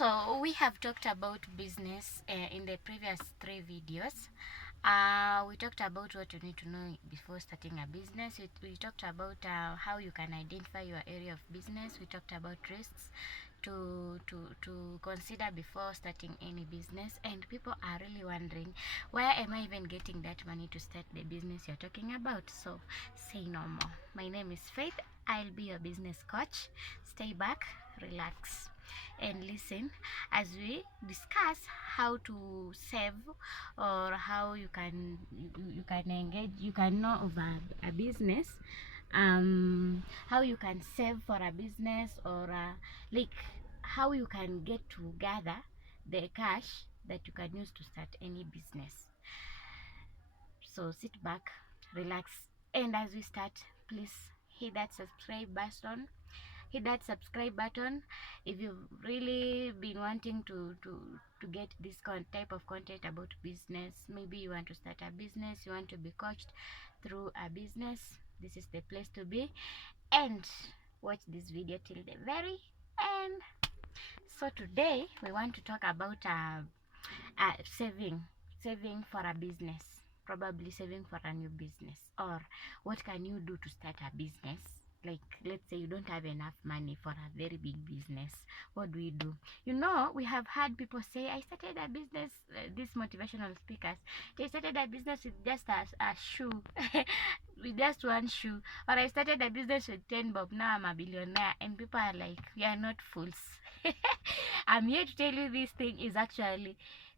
So we have talked about business in the previous 3 videos. We talked about what you need to know before starting a business. We talked about how you can identify your area of business. We talked about risks to consider before starting any business. And people are really wondering, where am I even getting that money to start the business you're talking about? So say no more. My name is Faith. I'll be your business coach. Stay back, relax, and listen as we discuss how to save, or how you can engage, you can know of a business, how you can save for a business, or like how you can get together the cash that you can use to start any business. So sit back, relax, and as we start, please hit that subscribe button. If you've really been wanting to get this type of content about business. Maybe you want to start a business, you want to be coached through a business, this is the place to be. And watch this video till the very end. So today we want to talk about saving for a business, probably saving for a new business, or what can you do to start a business. Like, let's say you don't have enough money for a very big business. What do we do? We have had people say, I started a business, these motivational speakers, they started a business with just a shoe with just one shoe, or I started a business with 10 bob, now I'm a billionaire. And people are like, we are not fools. I'm here to tell you this thing is actually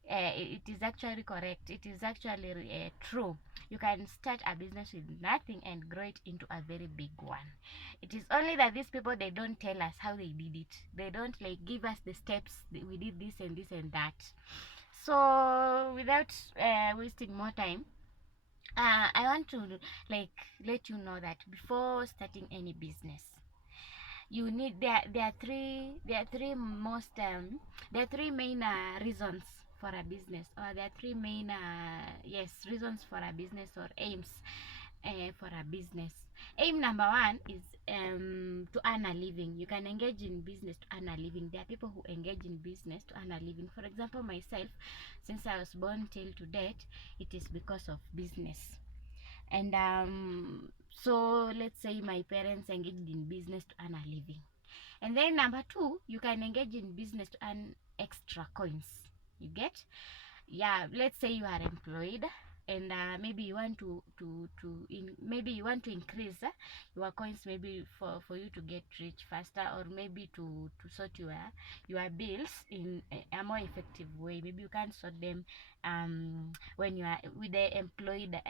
it is actually correct. It is actually true. You can start a business with nothing and grow it into a very big one. It is only that these people, they don't tell us how they did it. They don't like give us the steps. We did this and this and that. So without wasting more time, I want to let you know that before starting any business, you need there are three main reasons for a business, or there are three main reasons for a business, or aims for a business. Aim number one is to earn a living. You can engage in business to earn a living. There are people who engage in business to earn a living. For example, myself, since I was born till to date, it is because of business. And so let's say my parents engaged in business to earn a living. And then number two, you can engage in business to earn extra coins. You get? Yeah, let's say you are employed, and maybe you want maybe you want to increase your coins, maybe for you to get rich faster, or maybe to sort your bills in a more effective way. Maybe you can sort them when you are with the employed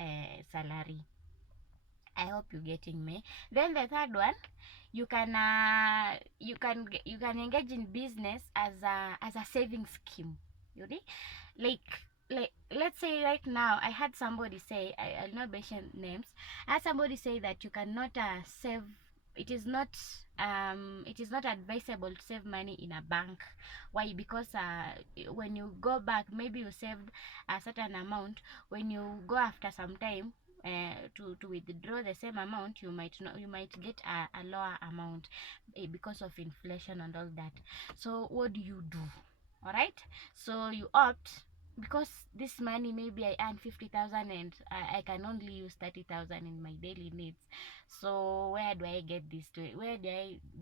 salary. I hope you're getting me. Then the third one, you can engage in business as a saving scheme. You know, like let's say right now, I had somebody say, I'll not mention names. I had somebody say that you cannot save. It is not advisable to save money in a bank. Why? Because when you go back, maybe you saved a certain amount. When you go after some time, to withdraw the same amount, you might get a lower amount because of inflation and all that. So what do? All right, so you opt, because this money, maybe I earn 50,000 and I can only use 30,000 in my daily needs. So where do I get this where do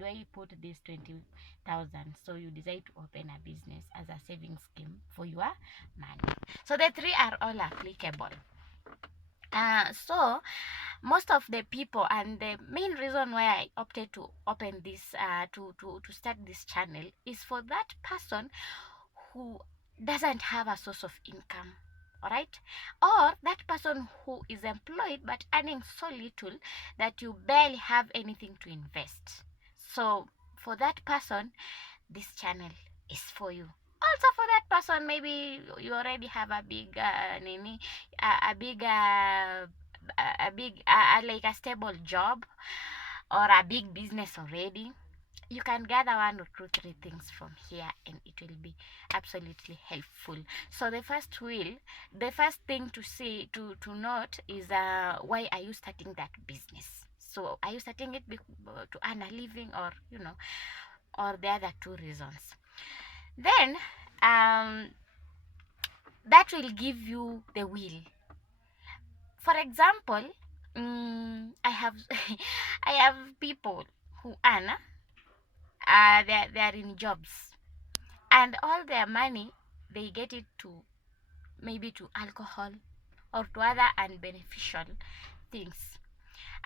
I put this 20,000? So you decide to open a business as a saving scheme for your money. So the three are all applicable. So most of the people, and the main reason why I opted to open this to start this channel, is for that person who doesn't have a source of income, all right, or that person who is employed but earning so little that you barely have anything to invest. So for that person, this channel is for you. Also for that person, maybe you already have a big like a stable job, or a big business already. You can gather 1 or 2, 3 things from here, and it will be absolutely helpful. So the first thing to note is why are you starting that business? So are you starting it to earn a living, or or the other 2 reasons? Then that will give you the will. For example, I have I have people who earn, they're in jobs, and all their money they get it to maybe to alcohol or to other unbeneficial things.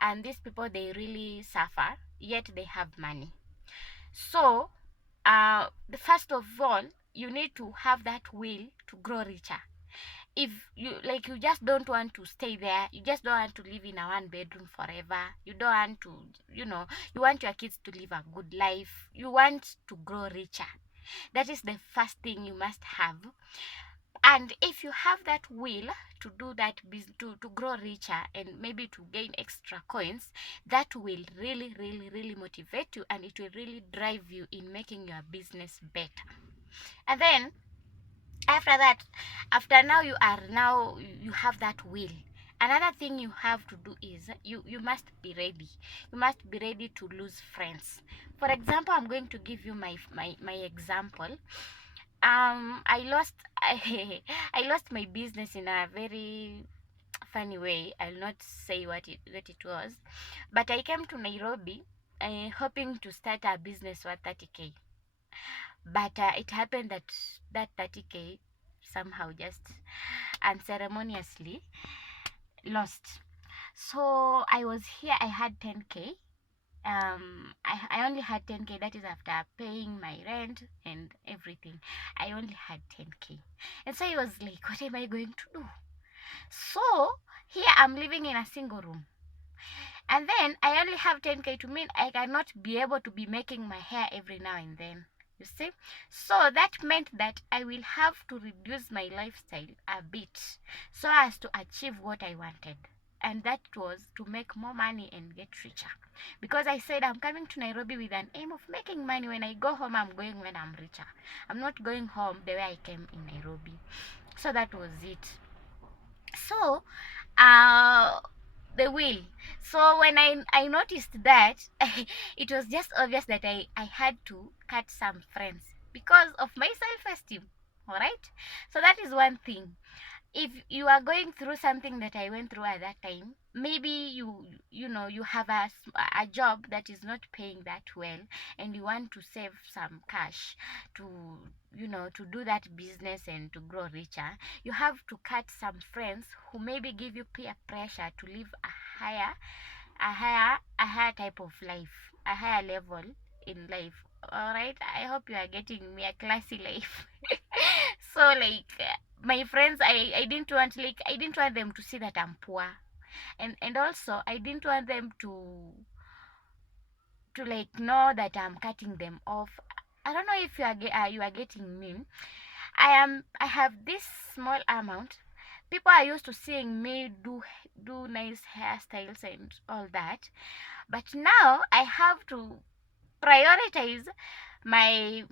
And these people, they really suffer, yet they have money. So the first of all, you need to have that will to grow richer. If you like, you just don't want to stay there, you just don't want to live in a one bedroom forever, you don't want to, you want your kids to live a good life, you want to grow richer. That is the first thing you must have. And if you have that will to do that, to grow richer and maybe to gain extra coins, that will really really really motivate you, and it will really drive you in making your business better. And then after that, after now you have that will, another thing you have to do is you must be ready. You must be ready to lose friends. For example, I'm going to give you my example. I lost I lost my business in a very funny way. I'll not say what it was, but I came to Nairobi hoping to start a business worth 30k. But it happened that that 30k somehow just unceremoniously lost. So I was here, I had 10k. I only had 10k. That is after paying my rent and everything. I only had 10k. And so I was like, what am I going to do? So here I'm living in a single room, and then I only have 10k, to mean I cannot be able to be making my hair every now and then, you see. So that meant that I will have to reduce my lifestyle a bit so as to achieve what I wanted, and that was to make more money and get richer. Because I said I'm coming to Nairobi with an aim of making money. When I go home, I'm going when I'm richer. I'm not going home the way I came in Nairobi. So that was it. So the will. So when I noticed that, it was just obvious that I had to cut some friends because of my self-esteem. All right. So that is one thing. If you are going through something that I went through at that time, maybe you have a job that is not paying that well, and you want to save some cash to to do that business and to grow richer. You have to cut some friends who maybe give you peer pressure to live a higher type of life, a higher level in life. All right, I hope you are getting me, a classy life. So like, my friends, I didn't want them to see that I'm poor, and also I didn't want them to like know that I'm cutting them off. I don't know if you are getting me. I have this small amount. People are used to seeing me do nice hairstyles and all that, but now I have to prioritize my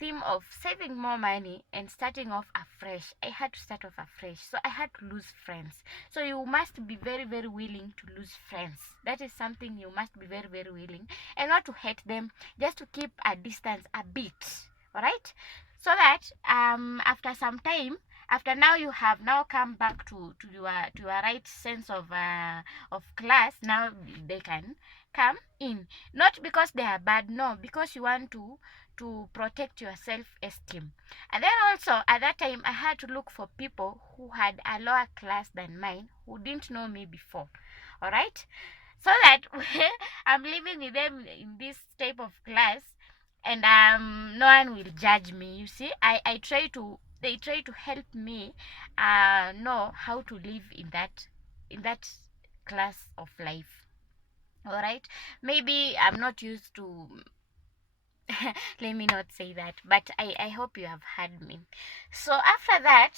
theme of saving more money and starting off afresh. I had to start off afresh, so I had to lose friends. So you must be very very willing to lose friends. That is something you must be very very willing, and not to hate them, just to keep a distance a bit. All right, so that after some time, after now you have now come back to your right sense of class, now they can come in, not because they are bad, no, because you want to protect your self-esteem. And then also at that time I had to look for people who had a lower class than mine, who didn't know me before. All right, so that I'm living with them in this type of class, and no one will judge me. You see, I try to they try to help me know how to live in that class of life. All right, maybe I'm not used to let me not say that, but I hope you have heard me. So after that,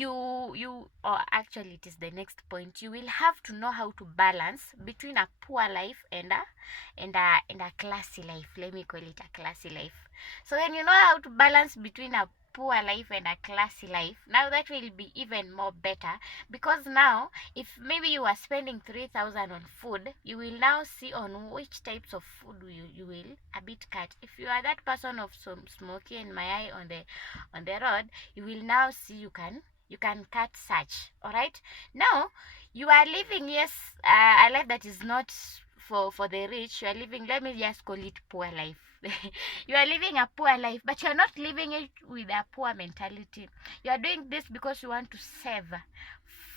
or actually it is the next point, you will have to know how to balance between a poor life and a classy life. Let me call it a classy life. So when you know how to balance between a poor life and a classy life, now that will be even more better, because now if maybe you are spending 3,000 on food, you will now see on which types of food you will a bit cut. If you are that person of some smoky and my eye on the road, you will now see you can cut such. All right, now you are living, yes, a life that is not for the rich. You are living, let me just call it poor life. You are living a poor life, but you are not living it with a poor mentality. You are doing this because you want to save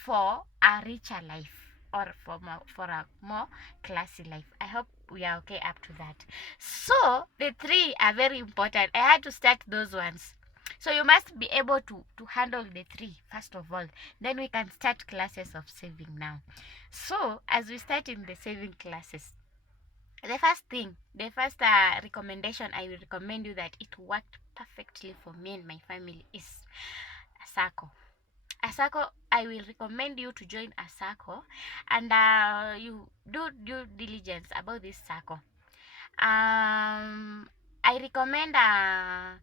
for a richer life, or for a more classy life. I hope we are okay up to that. So the three are very important. I had to start those ones. So you must be able to handle the three first of all. Then we can start classes of saving now. So as we start in the saving classes, the first recommendation I will recommend you that it worked perfectly for me and my family is a SACCO. A SACCO, I will recommend you to join a SACCO, and you do due diligence about this SACCO. I recommend a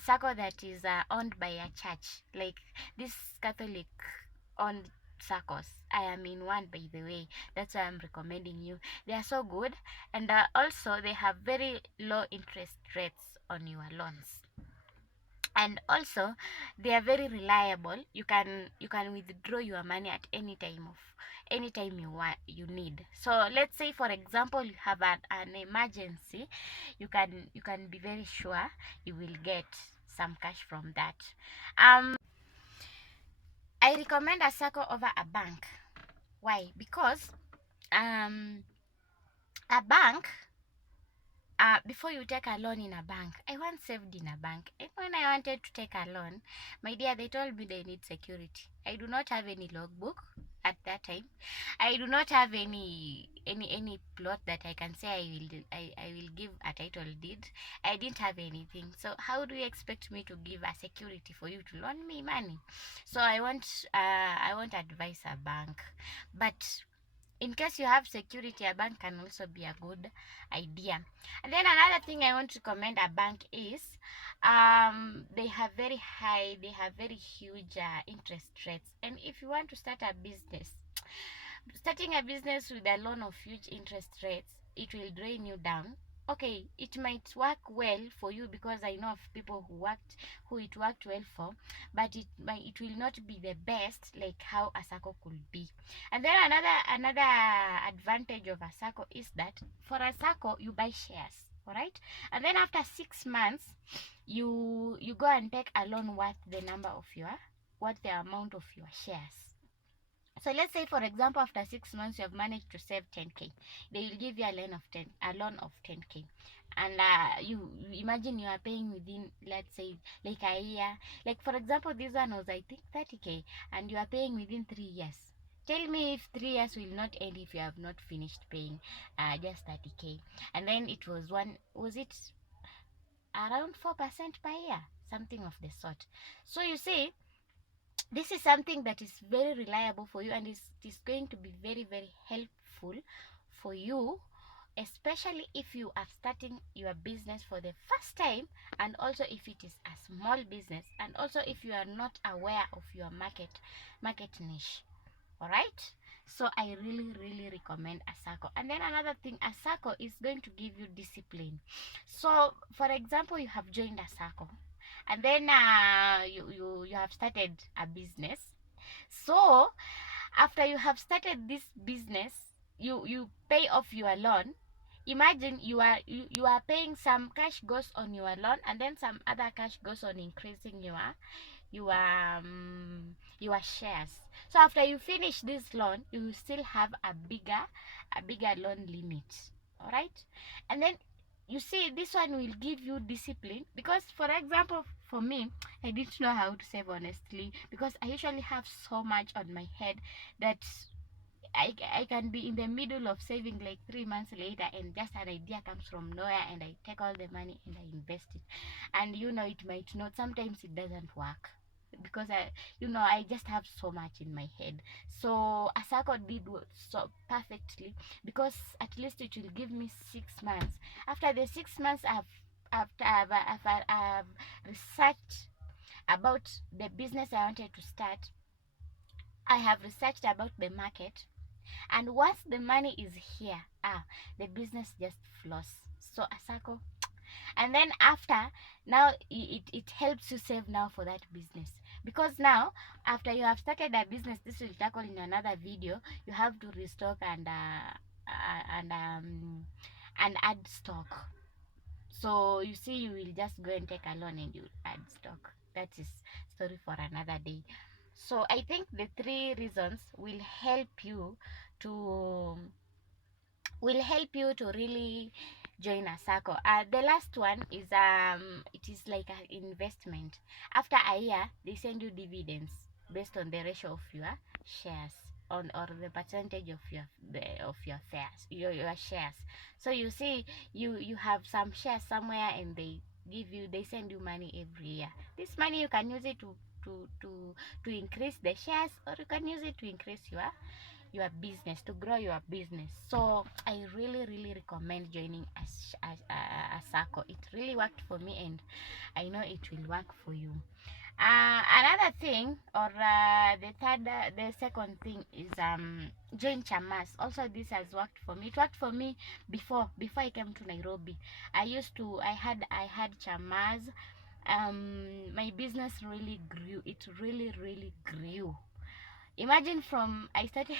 SACCO that is owned by a church, like this Catholic owned SACCOs. I am in one, by the way. That's why I'm recommending you. They are so good, and also they have very low interest rates on your loans, and also they are very reliable. You can withdraw your money at any time you need. So let's say for example you have an emergency, you can be very sure you will get some cash from that. I recommend a SACCO over a bank. Why? Because a bank, before you take a loan in a bank, I once saved in a bank, and when I wanted to take a loan, my dear, they told me they need security. I do not have any logbook at that time. I do not have any plot that I can say I will give a title deed. I didn't have anything. So how do you expect me to give a security for you to loan me money? So I won't advise a bank, but in case you have security, a bank can also be a good idea. And then another thing I want to recommend a bank is they have very huge interest rates. And if you want to start a business, starting a business with a loan of huge interest rates, it will drain you down. Okay, it might work well for you, because I know of people who it worked well for, but it will not be the best like how a SACCO could be. And then another advantage of a SACCO is that for a SACCO you buy shares, all right, and then after 6 months you go and take a loan worth the amount of your shares. So let's say for example after 6 months you have managed to save 10k. They will give you a loan of 10k, and you imagine you are paying within, let's say, like a year. Like for example this one was I think 30k, and you are paying within 3 years. Tell me if 3 years will not end if you have not finished paying just 30k. And then it was around 4% per year, something of the sort. So you see, this is something that is very reliable for you, and it is going to be very helpful for you, especially if you are starting your business for the first time, and also if it is a small business, and also if you are not aware of your market niche. All right, so I really recommend a SACCO. And then another thing, a SACCO is going to give you discipline. So for example you have joined a SACCO, and then you have started a business. So after you have started this business, you pay off your loan. Imagine you are paying, some cash goes on your loan, and then some other cash goes on increasing your shares. So after you finish this loan, you will still have a bigger loan limit. All right, and then you see, this one will give you discipline, because for example for me, I didn't know how to save, honestly, because I usually have so much on my head that I can be in the middle of saving like 3 months later, and just an idea comes from nowhere, and I take all the money and I invest it. And it might not, sometimes it doesn't work, because I just have so much in my head. So a SACCO did so perfectly, because at least it will give me 6 months. After the 6 months I've researched about the business I wanted to start, I have researched about the market, and once the money is here, the business just flows. So a SACCO, and then after, now it helps you save now for that business, because now after you have started a business, this will tackle in another video, you have to restock and add stock. So you see, you will just go and take a loan and you add stock. That is story for another day. So I think the three reasons to will help you to really join a SACCO. The last one is it is like an investment. After a year, they send you dividends based on the ratio of your shares on, or the percentage of your shares, your shares. So you see, you have some shares somewhere, and they send you money every year. This money you can use it to increase the shares, or you can use it to increase your business, to grow your business. So I really recommend joining a SACCO. It really worked for me, and I know it will work for you. Another thing, or the second thing is join chamas. Also, this has worked for me. It worked for me before I came to Nairobi. I had chamas. My business really grew. It really grew. Imagine, from I started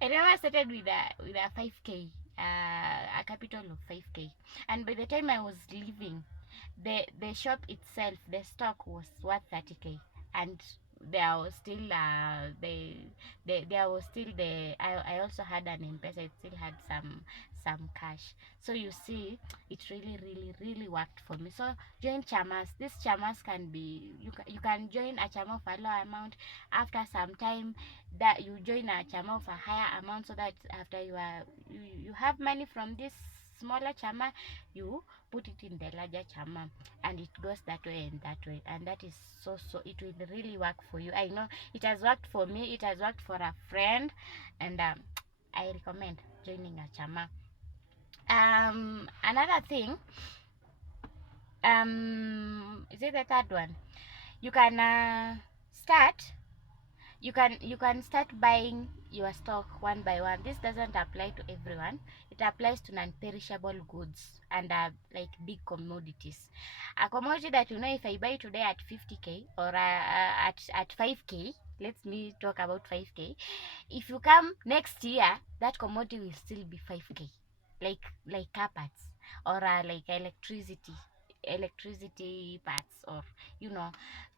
I remember I started with a 5k, a capital of 5k, and by the time I was leaving, the shop itself, the stock was worth 30k, and there was still there was still I also had an M-Pesa. It still had some cash. So you see, it really worked for me. So join chamas. These chamas can be, you can join a chama of a low amount. After some time, that you join a chama of a higher amount, so that after you have money from this smaller chama, you put it in the larger chama, and it goes that way and that way, and that is so it will really work for you. I know it has worked for me, it has worked for a friend, and I recommend joining a chama. Another thing, is it the third one? You can start buying your stock one by one. This doesn't apply to everyone. It applies to non-perishable goods and like big commodities. A commodity that, if I buy today at 50k, or at 5k, let me talk about 5k. If you come next year, that commodity will still be 5k, like carpets, or like electricity parts, or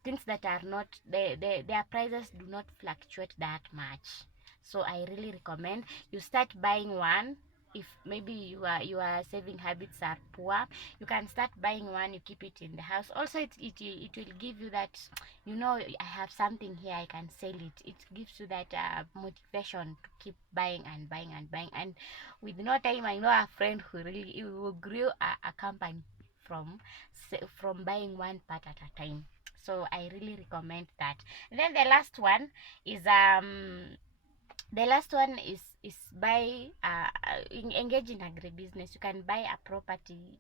things that are not, their prices do not fluctuate that much. So I really recommend you start buying one. If maybe your saving habits are poor, you can start buying one. You keep it in the house. Also, it will give you that, I have something here, I can sell it. It gives you that motivation to keep buying and buying and buying. And with no time, I know a friend who grew a company from buying one part at a time. So I really recommend that. And then the last one is buy engage in agribusiness. You can buy a property.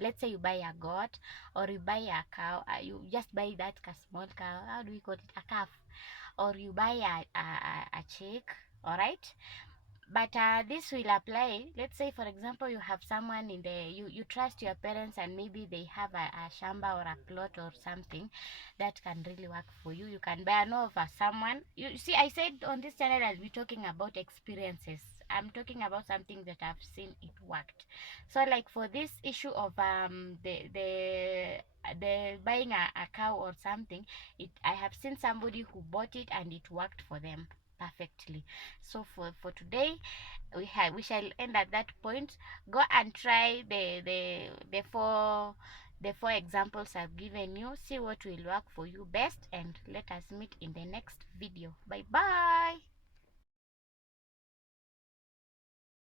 Let's say you buy a goat, or you buy a cow. You just buy that small cow. How do we call it? A calf. Or you buy a chick. All right. But this will apply. Let's say, for example, you have someone you trust your parents, and maybe they have a shamba or a plot or something that can really work for you. You can buy an over someone. You see, I said on this channel I'll be talking about experiences. I'm talking about something that I've seen it worked. So, like, for this issue of the buying a cow or something, I have seen somebody who bought it and it worked for them perfectly. So for today, we shall end at that point. Go and try the four examples I've given you. See what will work for you best, and let us meet in the next video. Bye bye.